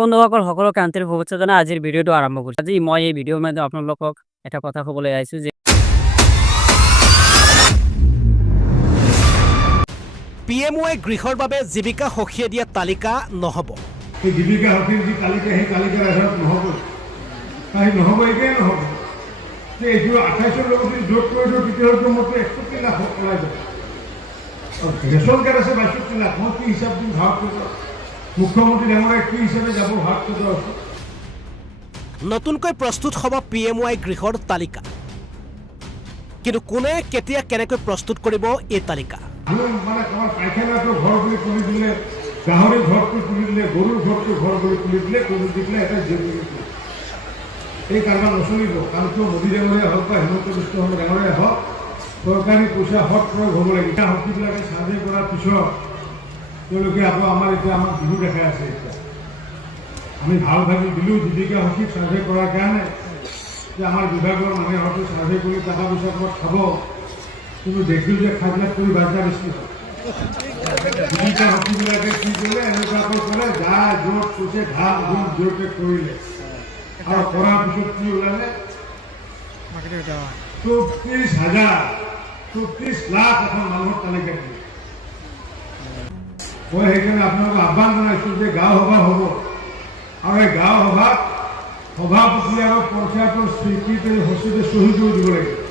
বন্ধুসকল সকলোকে আন্তৰিক শুভেচ্ছা জনাই আজিৰ ভিডিঅ'টো আৰম্ভ কৰিছোঁ। আজি মই এই ভিডিঅ'ৰ মাধ্যমে আপোনালোকক এটা কথা ক'বলৈ আহিছোঁ যে PMOই গৃহৰ বাবে জীৱিকা সখীয়ে দিয়া তালিকা নহ'ব। এই জীৱিকা সখীৰ যি তালিকা সেই তালিকাৰ আধাৰত নহ'ব, সেই নহ'ব একেই নহ'ব যে এইটো 28ৰ লগত যদি যোগ কৰি দিওঁ তেতিয়াহ'লে মইতো 61 লাখ ওলাই যাব। ৰেচন কাৰ্ড আছে 62 লাখ, মই কি হিচাপ দিম ভাৰত চৰকাৰ, মুখ্যমন্ত্ৰী ডাঙৰীয়া কি হিচাপে যাব ভাৰত চৰকাৰ? নতুনকৈ প্ৰস্তুত হ'ব PMOই গৃহৰ তালিকা, কিন্তু কোনে কেতিয়া কেনেকৈ প্ৰস্তুত কৰিব এই তালিকা? মানে আমাৰ পাইখানাটো ঘৰ বুলি খুলি দিলে, গাহৰি ঘৰটো খুলি দিলে, গৰুৰ ঘৰটো ঘৰ বুলি খুলি দিলে, কৰি দি পেলাই এটা জেল কৰি দিলে। এই কাৰবাৰ নচলিব, কাৰণ কিয় মোদী ডাঙৰীয়া হওক বা হিমন্ত বিশ্ব শৰ্মা ডাঙৰীয়া হওক, চৰকাৰী পইচা সৎ প্ৰয়োগ হ'ব লাগিব। সখীবিলাকে চাৰ্ভে কৰাৰ পিছত তেওঁলোকে আকৌ আমাক বিহু দেখাই আছে। এতিয়া আমি ভাল ভাবি দিলোঁ জীৱিকা সখীক চাৰ্ভে কৰাৰ কাৰণে যে আমাৰ বিভাগৰ মানুহে হয়তো চাৰ্ভে কৰি টকা পইচা ক'ৰবাত খাব, কিন্তু দেখিলোঁ যে খাবিলাক কৰি বাজা বেছি হয়। জীৱিকা সখীবিলাকে কি কৰিলে, এনেকুৱাকৈ ক'লে যা য'ত কৈছে ধান ধুম জোৰকে কৰিলে, আৰু কৰাৰ পিছত কি ওলালে 34 লাখ এখন মানুহৰ তালিকা দিলে। মই সেইকাৰণে আপোনালোকক আহ্বান জনাইছোঁ যে গাঁও সভা হ'ব, আৰু এই গাঁও সভাত সভাপতি আৰু পঞ্চায়তৰ স্বীকৃতি সচিবে চহী কৰি দিব লাগিব।